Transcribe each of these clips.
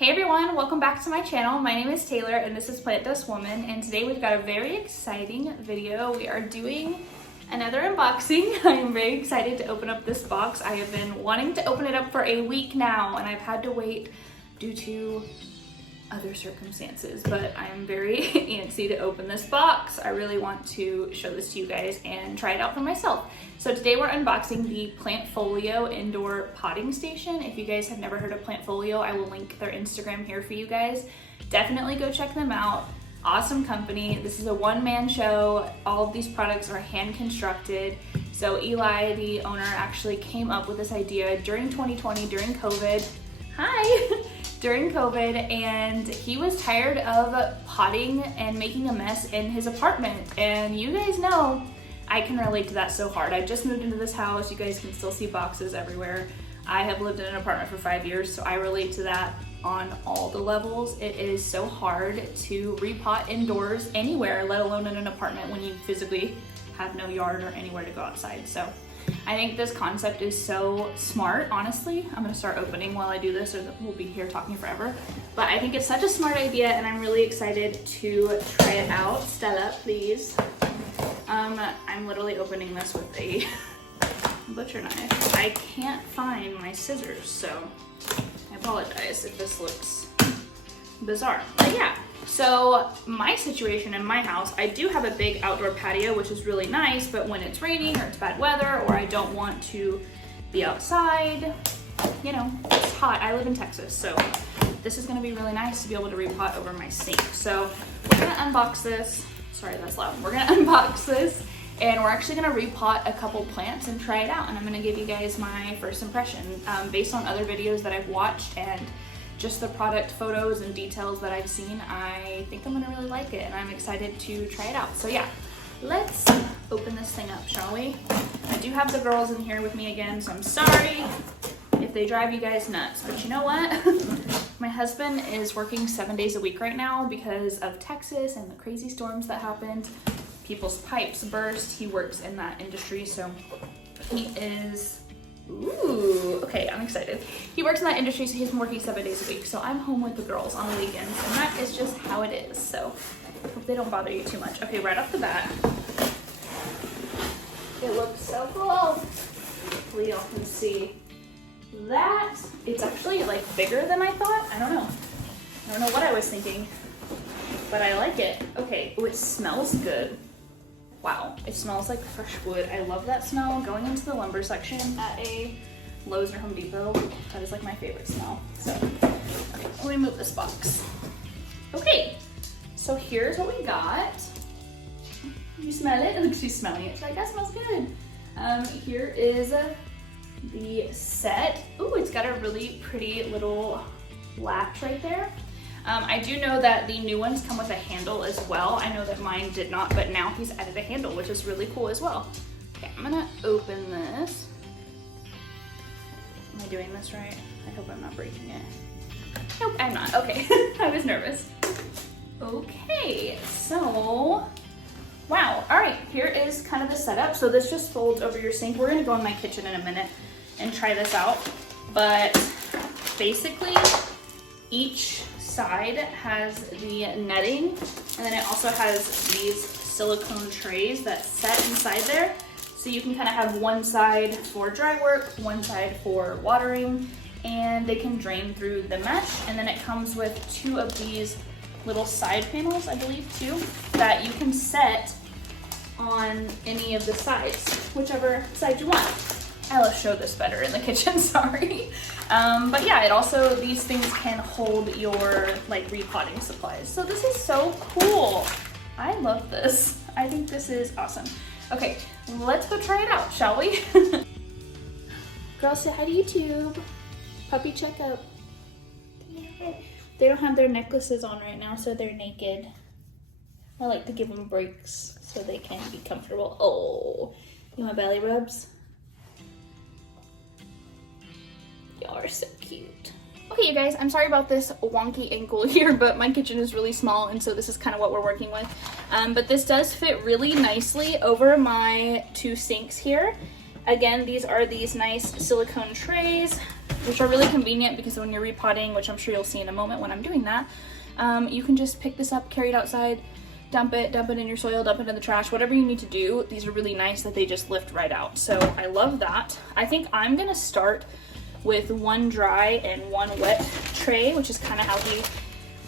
Hey everyone, welcome back to my channel. My name is Taylor and this is Plant Dust Woman, and today we've got a very exciting video. We are doing another unboxing. I am very excited to open up this box. I have been wanting to open it up for a week now and I've had to wait due to other circumstances, but I'm very antsy to open this box. I really want to show this to you guys and try it out for myself. So today we're unboxing the Plantfolio indoor potting station. If you guys have never heard of Plantfolio, I will link their Instagram here for you guys. Definitely go check them out. Awesome company. This is a one-man show. All of these products are hand constructed. So Eli, the owner, actually came up with this idea during 2020, during COVID. Hi! During COVID, and he was tired of potting and making a mess in his apartment. And you guys know I can relate to that so hard. I just moved into this house. You guys can still see boxes everywhere. I have lived in an apartment for 5 years, so I relate to that on all the levels. It is so hard to repot indoors anywhere, let alone in an apartment when you physically have no yard or anywhere to go outside. So I think this concept is so smart, honestly. I'm gonna start opening while I do this or we'll be here talking forever. But I think it's such a smart idea and I'm really excited to try it out. Stella, please. I'm literally opening this with a butcher knife. I can't find my scissors, so I apologize if this looks bizarre. But yeah, so my situation in my house, I do have a big outdoor patio, which is really nice, but when it's raining or it's bad weather or I don't want to be outside, you know, it's hot. I live in Texas, so this is gonna be really nice to be able to repot over my sink. So we're gonna unbox this. Sorry, that's loud. We're gonna unbox this and we're actually gonna repot a couple plants and try it out. And I'm gonna give you guys my first impression based on other videos that I've watched and just the product photos and details that I've seen. I think I'm gonna really like it and I'm excited to try it out. So yeah, let's open this thing up, shall we? I do have the girls in here with me again, so I'm sorry if they drive you guys nuts, but you know what? My husband is working 7 days a week right now because of Texas and the crazy storms that happened. People's pipes burst. He works in that industry, so he is, ooh, okay, I'm excited. He works in that industry, so he's been working 7 days a week, so I'm home with the girls on the weekends, and that is just how it is, so hope they don't bother you too much. Okay, right off the bat, it looks so cool. Hopefully y'all can see that. It's actually like bigger than I thought. I don't know what I was thinking, but I like it. Okay, oh, it smells good. Wow, it smells like fresh wood. I love that smell. Going into the lumber section at a Lowe's or Home Depot, that is like my favorite smell. So, okay, let me move this box. Okay, so here's what we got. You smell it? It looks, she's smelling it. She's like, that smells good. Here is the set. Ooh, it's got a really pretty little latch right there. I do know that the new ones come with a handle as well. I know that mine did not, but now he's added a handle, which is really cool as well. Okay, I'm gonna open this. Am I doing this right? I hope I'm not breaking it. Nope, I'm not. Okay, I was nervous. Okay, so, wow. All right, here is kind of the setup. So this just folds over your sink. We're gonna go in my kitchen in a minute and try this out. But basically, each side has the netting, and then it also has these silicone trays that set inside there. So you can kind of have one side for dry work, one side for watering, and they can drain through the mesh. And then it comes with two of these little side panels, I believe, too, that you can set on any of the sides, whichever side you want. I'll show this better in the kitchen, sorry. But yeah, it also, these things can hold your like repotting supplies. So this is so cool. I love this. I think this is awesome. Okay, let's go try it out, shall we? Girls, say hi to YouTube. Puppy checkup. They don't have their necklaces on right now, so they're naked. I like to give them breaks so they can be comfortable. Oh, you want belly rubs? Y'all are so cute. Okay, you guys, I'm sorry about this wonky ankle here, but my kitchen is really small, and so this is kind of what we're working with. But this does fit really nicely over my two sinks here. Again, these are these nice silicone trays which are really convenient because when you're repotting, which I'm sure you'll see in a moment when I'm doing that, you can just pick this up, carry it outside, dump it in your soil, dump it in the trash, whatever you need to do. These are really nice that they just lift right out. So I love that. I think I'm gonna start with one dry and one wet tray, which is kind of how he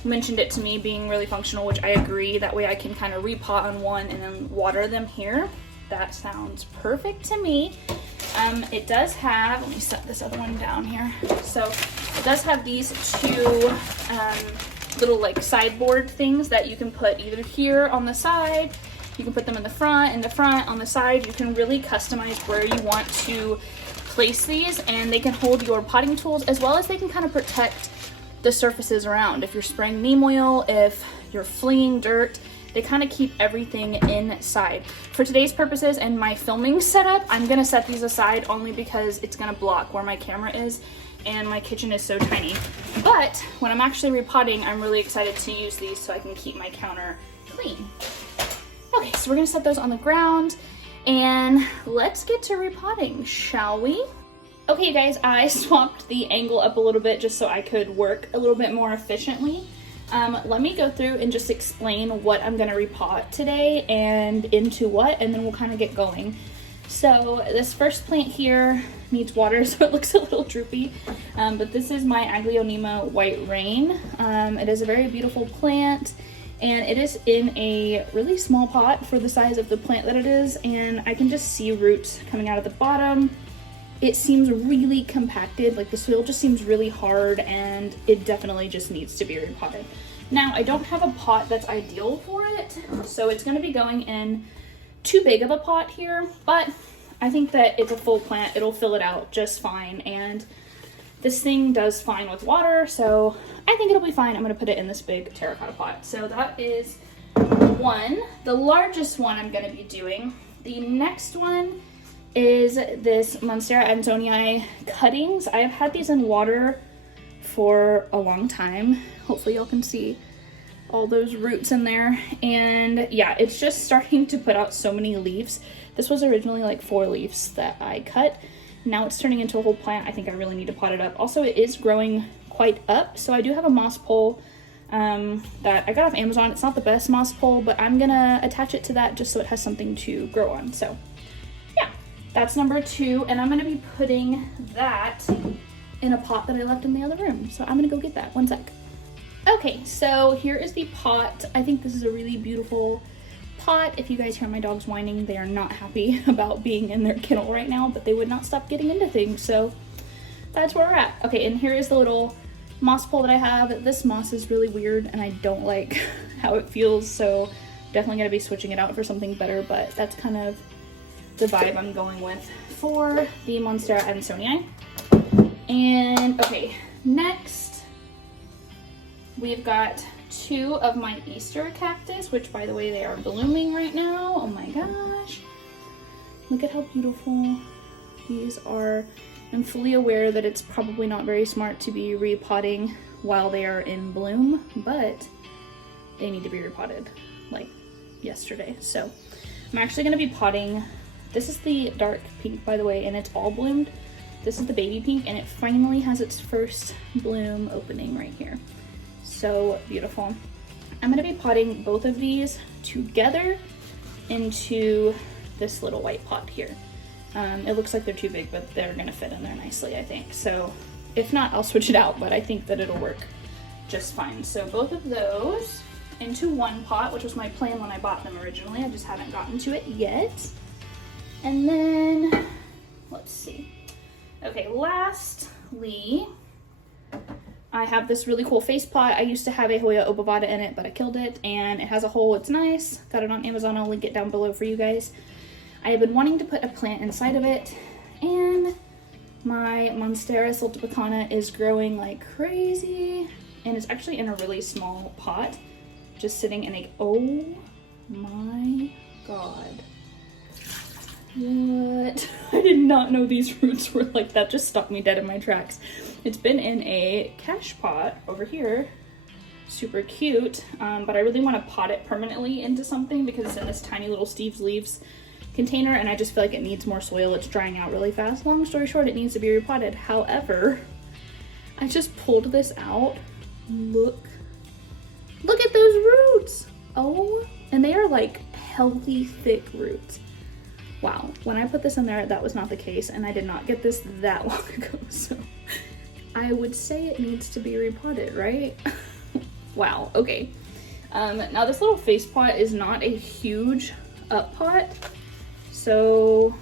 mentioned it to me being really functional, which I agree. That way I can kind of repot on one and then water them here. That sounds perfect to me. It does have, let me set this other one down here. So it does have these two little like sideboard things that you can put either here on the side, you can put them in the front, on the side. You can really customize where you want to place these, and they can hold your potting tools as well as they can kind of protect the surfaces around. If you're spraying neem oil, if you're flinging dirt, they kind of keep everything inside. For today's purposes and my filming setup, I'm gonna set these aside only because it's gonna block where my camera is and my kitchen is so tiny. But when I'm actually repotting, I'm really excited to use these so I can keep my counter clean. Okay, so we're gonna set those on the ground and let's get to repotting, shall we? Okay, you guys, I swapped the angle up a little bit just so I could work a little bit more efficiently. Let me go through and just explain what I'm gonna repot today and into what, and then we'll kind of get going. So this first plant here needs water, so it looks a little droopy, but this is my Aglaonema White Rain. It is a very beautiful plant, and it is in a really small pot for the size of the plant that it is, and I can just see roots coming out of the bottom. It seems really compacted, like the soil just seems really hard, and it definitely just needs to be repotted. Now, I don't have a pot that's ideal for it, so it's gonna be going in too big of a pot here, but I think that it's a full plant. It'll fill it out just fine, and this thing does fine with water, so I think it'll be fine. I'm gonna put it in this big terracotta pot. So that is one, the largest one I'm gonna be doing. The next one is this Monstera Antonii cuttings. I have had these in water for a long time. Hopefully y'all can see all those roots in there, and yeah, it's just starting to put out so many leaves. This was originally like 4 leaves that I cut. Now it's turning into a whole plant. I think I really need to pot it up. Also, it is growing quite up, so I do have a moss pole that I got off Amazon. It's not the best moss pole, but I'm gonna attach it to that just so it has something to grow on. So yeah, that's number 2, and I'm gonna be putting that in a pot that I left in the other room. So I'm gonna go get that, one sec. Okay, so here is the pot. I think this is a really beautiful pot. If you guys hear my dogs whining, they are not happy about being in their kennel right now, but they would not stop getting into things, so that's where we're at. Okay, and here is the little moss pole that I have. This moss is really weird and I don't like how it feels, so definitely gonna be switching it out for something better, but that's kind of the vibe I'm going with for the Monstera Antonii. And okay, next we've got 2 of my Easter cactus, which by the way, they are blooming right now. Oh my gosh. Look at how beautiful these are. I'm fully aware that it's probably not very smart to be repotting while they are in bloom, but they need to be repotted like yesterday. So I'm actually gonna be potting. This is the dark pink, by the way, and it's all bloomed. This is the baby pink, and it finally has its first bloom opening right here. So beautiful. I'm gonna be potting both of these together into this little white pot here. It looks like they're too big, but they're gonna fit in there nicely, I think. So if not, I'll switch it out, but I think that it'll work just fine. So both of those into one pot, which was my plan when I bought them originally. I just haven't gotten to it yet. And then, let's see. Okay, lastly, I have this really cool face pot. I used to have a Hoya obovata in it, but I killed it, and it has a hole. It's nice. Got it on Amazon. I'll link it down below for you guys. I have been wanting to put a plant inside of it, and my Monstera Siltepecana is growing like crazy, and it's actually in a really small pot, just sitting in a, oh my god. What? I did not know these roots were like that. Just stopped me dead in my tracks. It's been in a cash pot over here. Super cute, but I really want to pot it permanently into something because it's in this tiny little Steve's Leaves container, and I just feel like it needs more soil. It's drying out really fast. Long story short, it needs to be repotted. However, I just pulled this out. Look at those roots. Oh, and they are like healthy, thick roots. Wow, when I put this in there, that was not the case, and I did not get this that long ago, so I would say it needs to be repotted, right? Wow, okay. Now this little face pot is not a huge up pot, so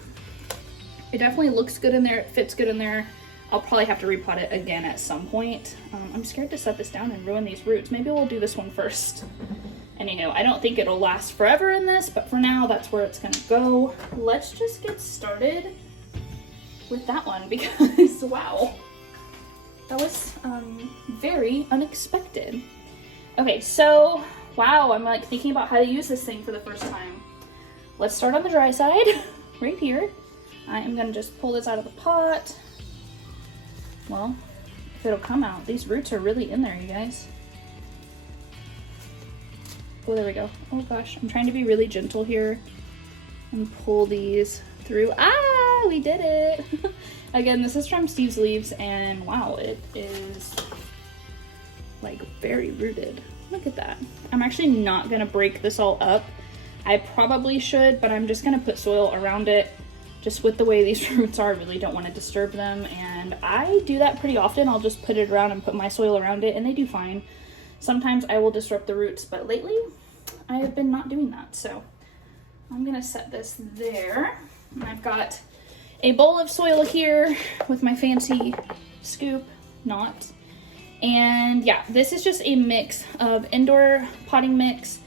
it definitely looks good in there, it fits good in there. I'll probably have to repot it again at some point. I'm scared to set this down and ruin these roots. Maybe we'll do this one first. Anyhow, I don't think it'll last forever in this, but for now, that's where it's gonna go. Let's just get started with that one because, wow, that was very unexpected. Okay, so, wow, I'm like thinking about how to use this thing for the first time. Let's start on the dry side, right here. I am gonna just pull this out of the pot. Well, if it'll come out, these roots are really in there, you guys. Oh, there we go. Oh gosh, I'm trying to be really gentle here and pull these through. Ah, we did it. Again, this is from Steve's Leaves, and wow, it is like very rooted. Look at that. I'm actually not gonna break this all up. I probably should, but I'm just gonna put soil around it. Just with the way these roots are, I really don't want to disturb them, and I do that pretty often. I'll just put it around and put my soil around it, and they do fine. Sometimes I will disrupt the roots, but lately I have been not doing that. So I'm gonna set this there. And I've got a bowl of soil here with my fancy scoop, not. And yeah, this is just a mix of indoor potting mix,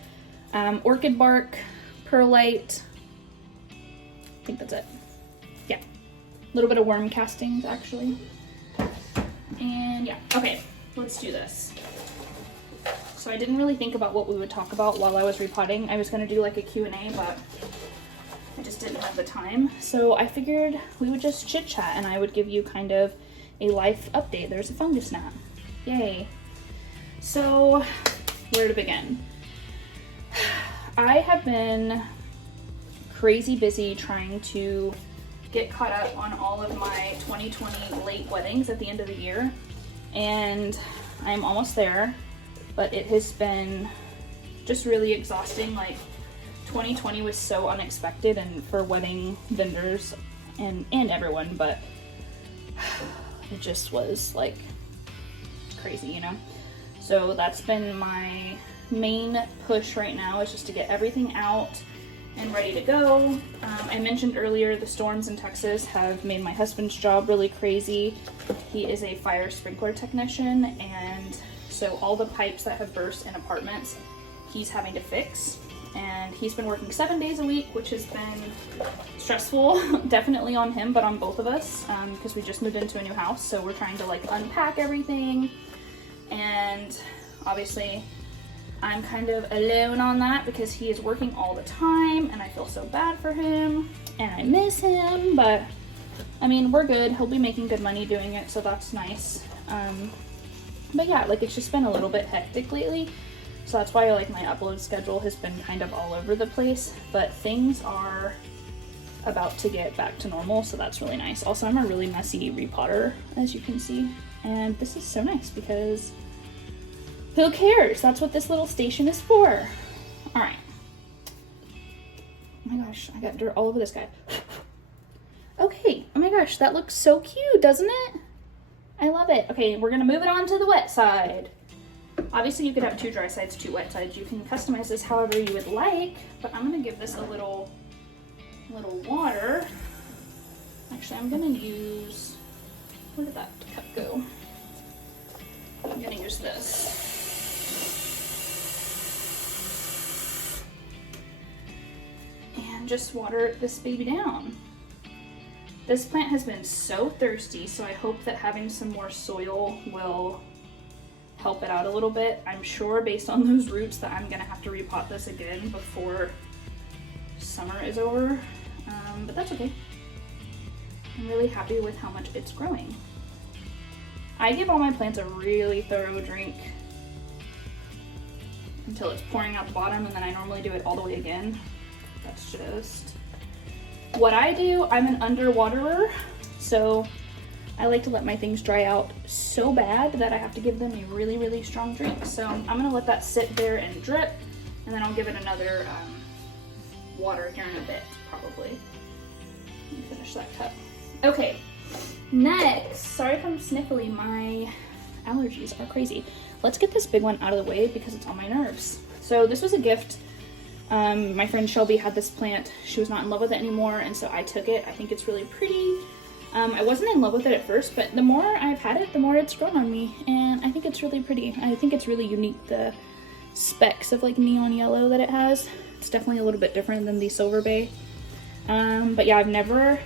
orchid bark, perlite, I think that's it. Yeah, a little bit of worm castings actually. And yeah, okay, let's do this. So I didn't really think about what we would talk about while I was repotting. I was gonna do like a Q&A, but I just didn't have the time. So I figured we would just chit chat and I would give you kind of a life update. There's a fungus gnat. Yay. So where to begin? I have been crazy busy trying to get caught up on all of my 2020 late weddings at the end of the year. And I'm almost there, but it has been just really exhausting. Like 2020 was so unexpected and for wedding vendors and everyone, but it just was like crazy, you know? So that's been my main push right now, is just to get everything out and ready to go. I mentioned earlier the storms in Texas have made my husband's job really crazy. He is a fire sprinkler technician, and so all the pipes that have burst in apartments, he's having to fix. And he's been working 7 days a week, which has been stressful, definitely on him, but on both of us, because we just moved into a new house, so we're trying to like unpack everything. And obviously I'm kind of alone on that because he is working all the time and I feel so bad for him and I miss him, but I mean, we're good. He'll be making good money doing it, so that's nice. But yeah, like it's just been a little bit hectic lately, so that's why like my upload schedule has been kind of all over the place, but things are about to get back to normal, so that's really nice. Also, I'm a really messy repotter, as you can see, and this is so nice because who cares? That's what this little station is for. All right. Oh my gosh, I got dirt all over this guy. Okay, oh my gosh, that looks so cute, doesn't it? I love it. Okay, we're gonna move it on to the wet side. Obviously you could have 2 dry sides, 2 wet sides. You can customize this however you would like, but I'm gonna give this a little water. Actually, I'm gonna use, where did that cup go? I'm gonna use this. And just water this baby down. This plant has been so thirsty, so I hope that having some more soil will help it out a little bit. I'm sure based on those roots that I'm gonna have to repot this again before summer is over, but that's okay. I'm really happy with how much it's growing. I give all my plants a really thorough drink until it's pouring out the bottom, and then I normally do it all the way again. That's just what I do. I'm an underwaterer, so I like to let my things dry out so bad that I have to give them a really, really strong drink. So I'm gonna let that sit there and drip, and then I'll give it another water here in a bit, probably. Let me finish that cup. Okay, next, sorry if I'm sniffly, my allergies are crazy. Let's get this big one out of the way because it's on my nerves. So this was a gift. My friend Shelby had this plant. She was not in love with it anymore, and so I took it. I think it's really pretty. I wasn't in love with it at first, but the more I've had it, the more it's grown on me, and I think it's really pretty. I think it's really unique, the specks of like neon yellow that it has. It's definitely a little bit different than the Silver Bay. But yeah, I've never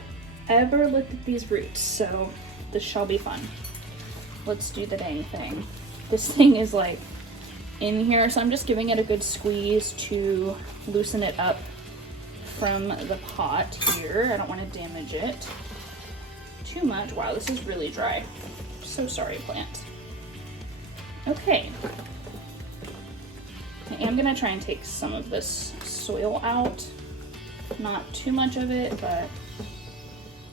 ever looked at these roots, so this shall be fun. Let's do the dang thing. This thing is like in here, so I'm just giving it a good squeeze to loosen it up from the pot here. I don't want to damage it too much. Wow, this is really dry. So sorry, plant. Okay. I am gonna try and take some of this soil out. Not too much of it, but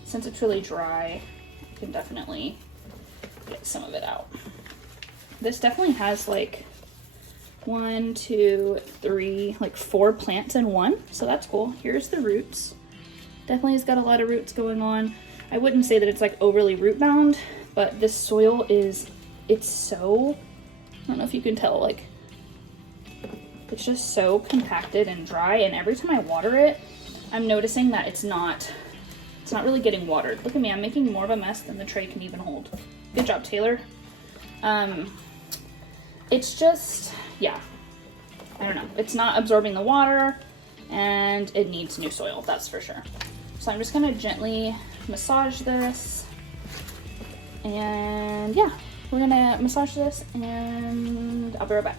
since it's really dry, I can definitely get some of it out. This definitely has like 1, 2, 3, like 4 plants in one, so that's cool. Here's the roots. Definitely has got a lot of roots going on. I wouldn't say that it's like overly root bound, but this soil is, it's so, I don't know if you can tell, like it's just so compacted and dry, and every time I water it, I'm noticing that it's not really getting watered. Look at me, I'm making more of a mess than the tray can even hold. Good job, Taylor. It's just, yeah, I don't know. It's not absorbing the water, and it needs new soil, that's for sure. So I'm just gonna gently massage this, and yeah, we're gonna massage this, and I'll be right back.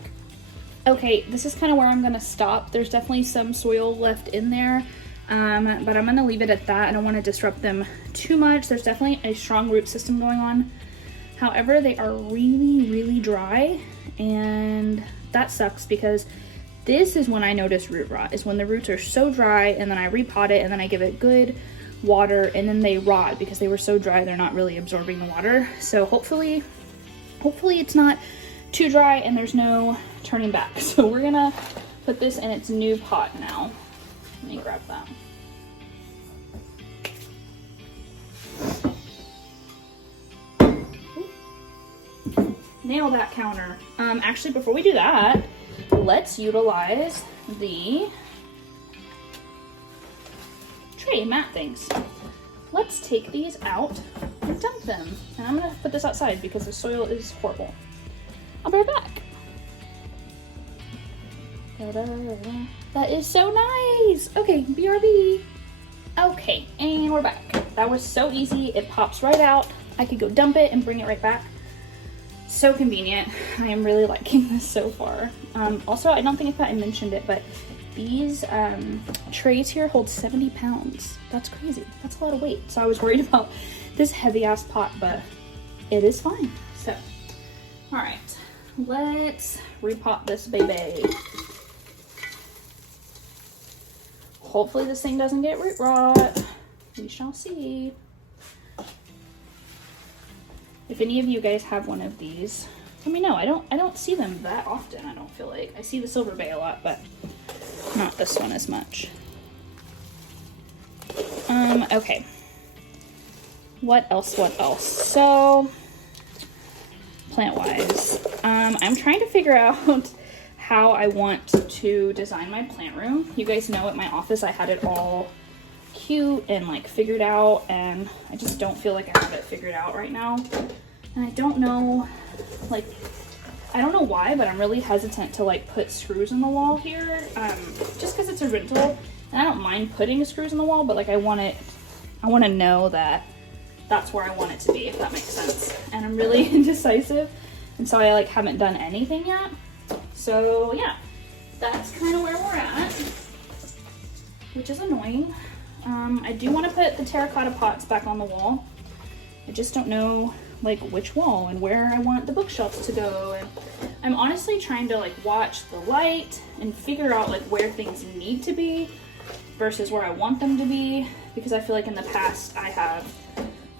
Okay, this is kind of where I'm gonna stop. There's definitely some soil left in there, but I'm gonna leave it at that. I don't want to disrupt them too much. There's definitely a strong root system going on. However, they are really, really dry, and that sucks because this is when I notice root rot, is when the roots are so dry, and then I repot it, and then I give it good water, and then they rot because they were so dry they're not really absorbing the water. So hopefully it's not too dry and there's no turning back. So we're gonna put this in its new pot now. Let me grab that. Nail that counter. Actually, before we do that, let's utilize the tray mat things. Let's take these out and dump them. And I'm gonna put this outside because the soil is horrible. I'll be right back. Ta-da. That is so nice. Okay, BRB. Okay, and we're back. That was so easy. It pops right out. I could go dump it and bring it right back. So convenient. I am really liking this so far. Also, I don't think if I mentioned it, but these trays here hold 70 pounds. That's crazy. That's a lot of weight. So I was worried about this heavy ass pot, but it is fine. So, all right, let's repot this baby. Hopefully this thing doesn't get root rot. We shall see. If any of you guys have one of these, let me know. I don't see them that often, I don't feel like. I see the Silver Bay a lot, but not this one as much. Okay. What else? So, plant-wise, I'm trying to figure out how I want to design my plant room. You guys know at my office I had it all cute and like figured out, and I just don't feel like I have it figured out right now. And I don't know, like, I don't know why, but I'm really hesitant to like put screws in the wall here, just because it's a rental, and I don't mind putting screws in the wall, but like I want to know that that's where I want it to be, if that makes sense. And I'm really indecisive, and so I like haven't done anything yet. So yeah, that's kind of where we're at, which is annoying. I do want to put the terracotta pots back on the wall. I just don't know like which wall and where I want the bookshelves to go, and I'm honestly trying to like watch the light and figure out like where things need to be versus where I want them to be, because I feel like in the past I have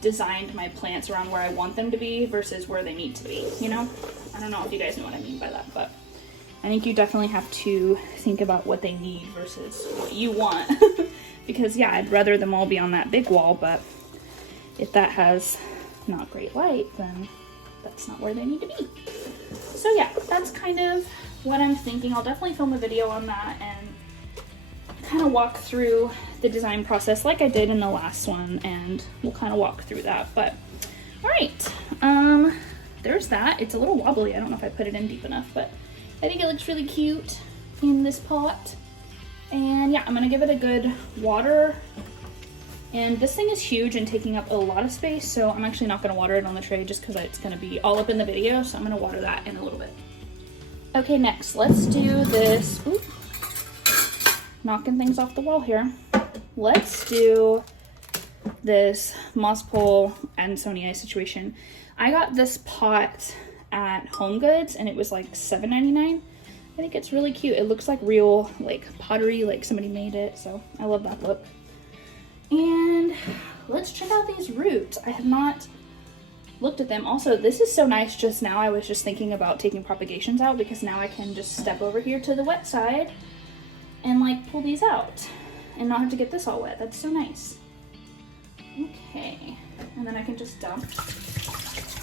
designed my plants around where I want them to be versus where they need to be, you know? I don't know if you guys know what I mean by that, but I think you definitely have to think about what they need versus what you want. Because yeah, I'd rather them all be on that big wall, but if that has not great light, then that's not where they need to be. So yeah, that's kind of what I'm thinking. I'll definitely film a video on that and kind of walk through the design process like I did in the last one, and we'll kind of walk through that. But all right, there's that. It's a little wobbly. I don't know if I put it in deep enough, but I think it looks really cute in this pot. And yeah, I'm gonna give it a good water. And this thing is huge and taking up a lot of space, so I'm actually not gonna water it on the tray just because it's gonna be all up in the video, so I'm gonna water that in a little bit. Okay, next, let's do this. Oop, knocking things off the wall here. Let's do this moss pole Ansonii situation. I got this pot at Home Goods and it was like $7.99. I think it's really cute. It looks like real like pottery, like somebody made it, so I love that look. And let's check out these roots. I have not looked at them. Also, this is so nice. Just now I was just thinking about taking propagations out because now I can just step over here to the wet side and like pull these out and not have to get this all wet. That's so nice. Okay, and then I can just dump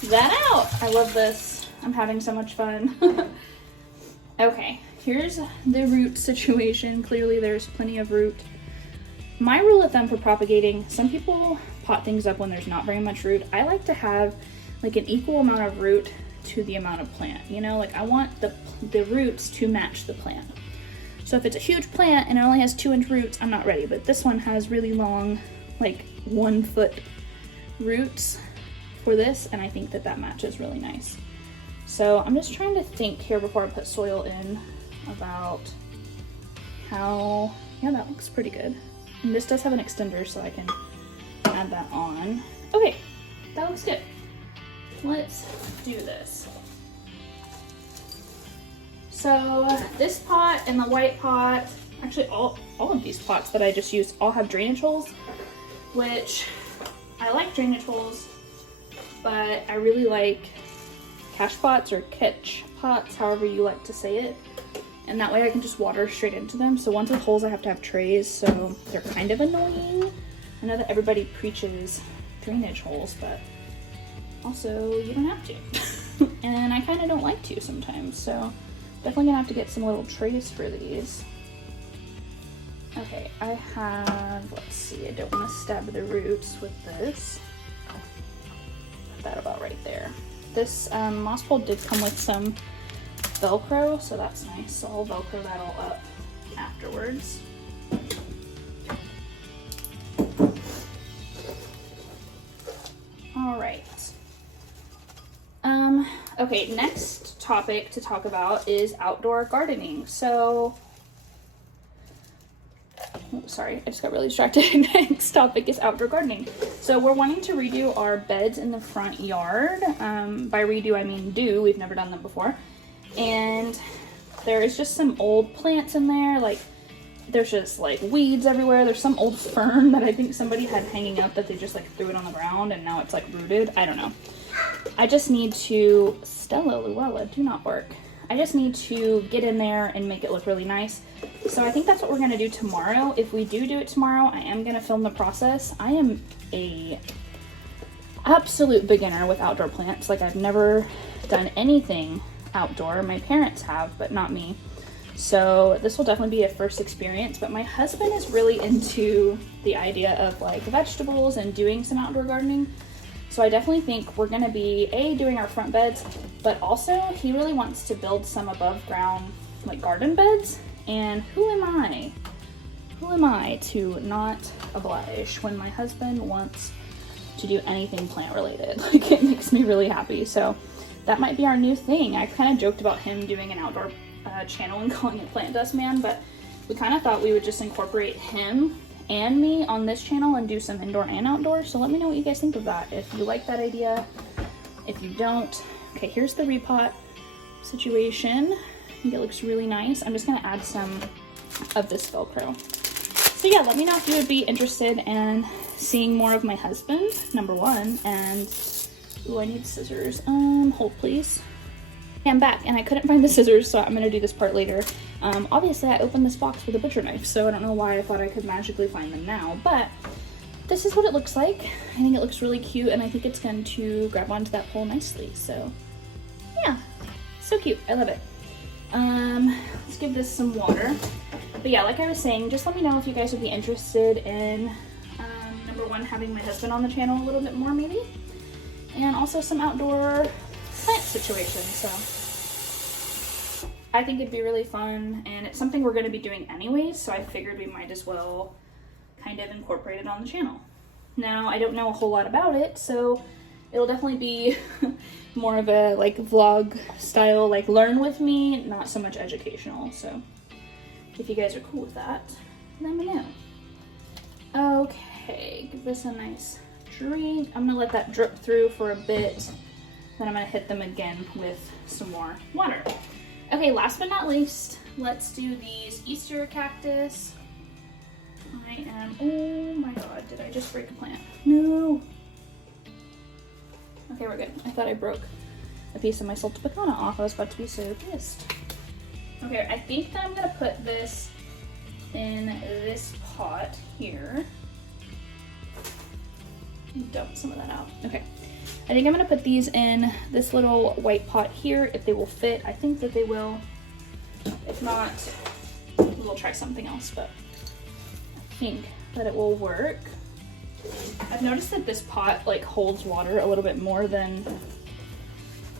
that out. I love this. I'm having so much fun. Okay, here's the root situation. Clearly there's plenty of root. My rule of thumb for propagating, some people pot things up when there's not very much root. I like to have like an equal amount of root to the amount of plant, you know, like I want the roots to match the plant. So if it's a huge plant and it only has 2-inch roots, I'm not ready, but this one has really long, like 1 foot roots for this, and I think that that matches really nice. So I'm just trying to think here before I put soil in about how, yeah, that looks pretty good. And this does have an extender, so I can add that on. Okay, that looks good. Let's do this. So this pot and the white pot, actually all of these pots that I just used all have drainage holes, which I like drainage holes, but I really like cash pots or catch pots, however you like to say it. And that way I can just water straight into them. So ones with holes I have to have trays, so they're kind of annoying. I know that everybody preaches drainage holes, but also you don't have to. And I kind of don't like to sometimes, so definitely gonna have to get some little trays for these. Okay, I have, let's see, I don't want to stab the roots with this. Put that about right there. This moss pole did come with some Velcro, so that's nice. So I'll Velcro that all up afterwards. All right. Okay, next topic to talk about is outdoor gardening. So, oh, sorry, I just got really distracted. Next topic is outdoor gardening. So we're wanting to redo our beds in the front yard. By redo, I mean do. We've never done them before. And there is just some old plants in there, like there's just like weeds everywhere. There's some old fern that I think somebody had hanging up that they just like threw it on the ground and now it's like rooted. I don't know. I just need to, Stella Luella, do not work. I just need to get in there and make it look really nice. So I think that's what we're gonna do tomorrow. If we do it tomorrow, I am gonna film the process. I am a absolute beginner with outdoor plants. Like I've never done anything outdoor. My parents have, but not me. So this will definitely be a first experience, but my husband is really into the idea of like vegetables and doing some outdoor gardening. So I definitely think we're gonna be doing our front beds, but also he really wants to build some above ground like garden beds. And who am I to not oblige when my husband wants to do anything plant related? Like it makes me really happy. So that might be our new thing. I kind of joked about him doing an outdoor channel and calling it Plant Dust Man, but we kind of thought we would just incorporate him and me on this channel and do some indoor and outdoor. So let me know what you guys think of that. If you like that idea, if you don't. Okay, here's the repot situation. I think it looks really nice. I'm just gonna add some of this Velcro. So yeah, let me know if you would be interested in seeing more of my husband, number one, and ooh, I need scissors. Hold please. I'm back and I couldn't find the scissors, so I'm gonna do this part later. Obviously I opened this box with a butcher knife, so I don't know why I thought I could magically find them now, but this is what it looks like. I think it looks really cute, and I think it's going to grab onto that pole nicely, so yeah, so cute, I love it. Let's give this some water. But yeah, like I was saying, just let me know if you guys would be interested in, number one, having my husband on the channel a little bit more maybe, and also some outdoor plant situations. So I think it'd be really fun, and it's something we're going to be doing anyways, so I figured we might as well kind of incorporate it on the channel. Now, I don't know a whole lot about it, so it'll definitely be more of a like vlog style, like learn with me, not so much educational. So if you guys are cool with that, let me know. Okay, give this a nice drink. I'm gonna let that drip through for a bit, then I'm gonna hit them again with some more water. Okay, last but not least, let's do these Easter cactus. Oh my god, did I just break a plant? No. Okay, we're good. I thought I broke a piece of my salted pecana off. I was about to be so pissed. Okay, I think that I'm gonna put this in this pot here. Dump some of that out. Okay. I think I'm gonna put these in this little white pot here if they will fit. I think that they will. If not, we'll try something else, but I think that it will work. I've noticed that this pot like holds water a little bit more than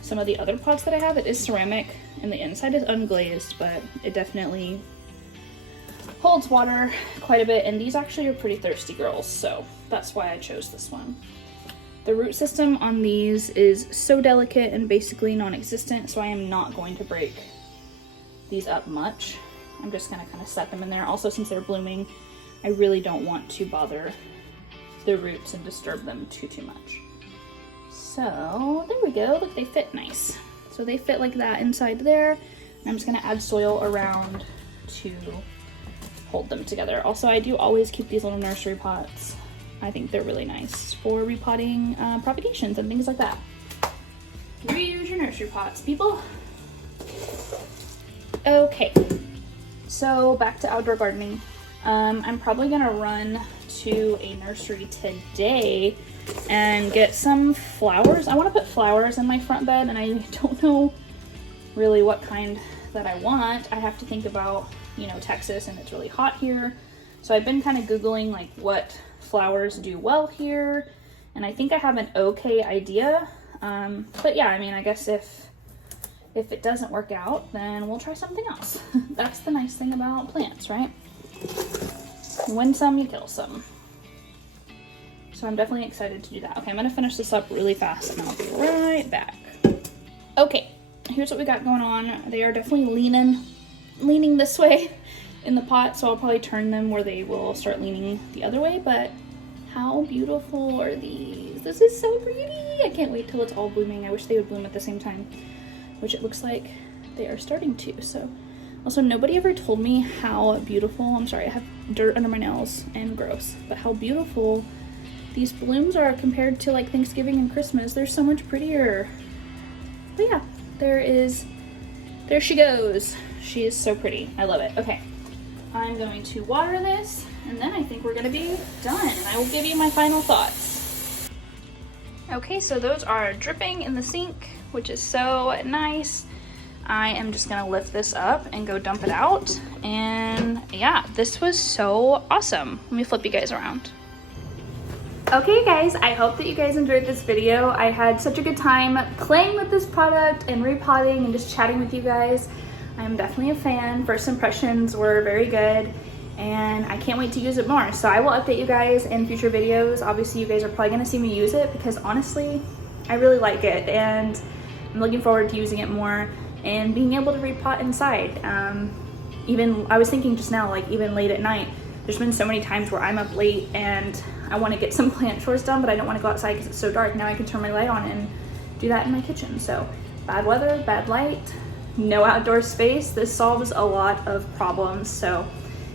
some of the other pots that I have. It is ceramic and the inside is unglazed, but it definitely holds water quite a bit, and these actually are pretty thirsty girls, so that's why I chose this one. The root system on these is so delicate and basically non-existent, so I am not going to break these up much. I'm just gonna kind of set them in there. Also, since they're blooming, I really don't want to bother the roots and disturb them too much. So there we go. Look, they fit nice. So they fit like that inside there. And I'm just gonna add soil around to hold them together. Also, I do always keep these little nursery pots. I think they're really nice for repotting propagations and things like that. Reuse your nursery pots, people. Okay, so back to outdoor gardening. I'm probably gonna run to a nursery today and get some flowers. I want to put flowers in my front bed, and I don't know really what kind that I want. I have to think about, you know, Texas, and it's really hot here. So I've been kind of Googling like what flowers do well here, and I think I have an okay idea. But yeah, I mean, I guess if it doesn't work out, then we'll try something else. That's the nice thing about plants, right? You win some, you kill some. So I'm definitely excited to do that. Okay, I'm gonna finish this up really fast and I'll be right back. Okay, here's what we got going on. They are definitely leaning this way in the pot, so I'll probably turn them where they will start leaning the other way, but how beautiful are these? This is so pretty. I can't wait till it's all blooming. I wish they would bloom at the same time, which it looks like they are starting to. So also, nobody ever told me how beautiful, I'm sorry, I have dirt under my nails and gross, but how beautiful these blooms are compared to like Thanksgiving and Christmas. They're so much prettier. But yeah, there she goes. She is so pretty. I love it. Okay, I'm going to water this, and then I think we're gonna be done, and I will give you my final thoughts. Okay, so those are dripping in the sink, which is so nice. I am just gonna lift this up and go dump it out. And yeah, this was so awesome. Let me flip you guys around. Okay guys, I hope that you guys enjoyed this video. I had such a good time playing with this product and repotting and just chatting with you guys. I'm definitely a fan. First impressions were very good, and I can't wait to use it more. So I will update you guys in future videos. Obviously you guys are probably gonna see me use it because honestly, I really like it, and I'm looking forward to using it more and being able to repot inside. Even, I was thinking just now, like even late at night, there's been so many times where I'm up late and I want to get some plant chores done, but I don't want to go outside because it's so dark. Now I can turn my light on and do that in my kitchen. So bad weather, bad light, no outdoor space. This solves a lot of problems. So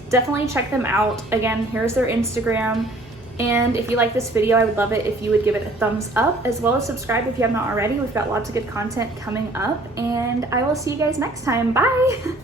definitely check them out. Again, here's their Instagram. And if you like this video, I would love it if you would give it a thumbs up, as well as subscribe if you have not already. We've got lots of good content coming up, and I will see you guys next time. Bye!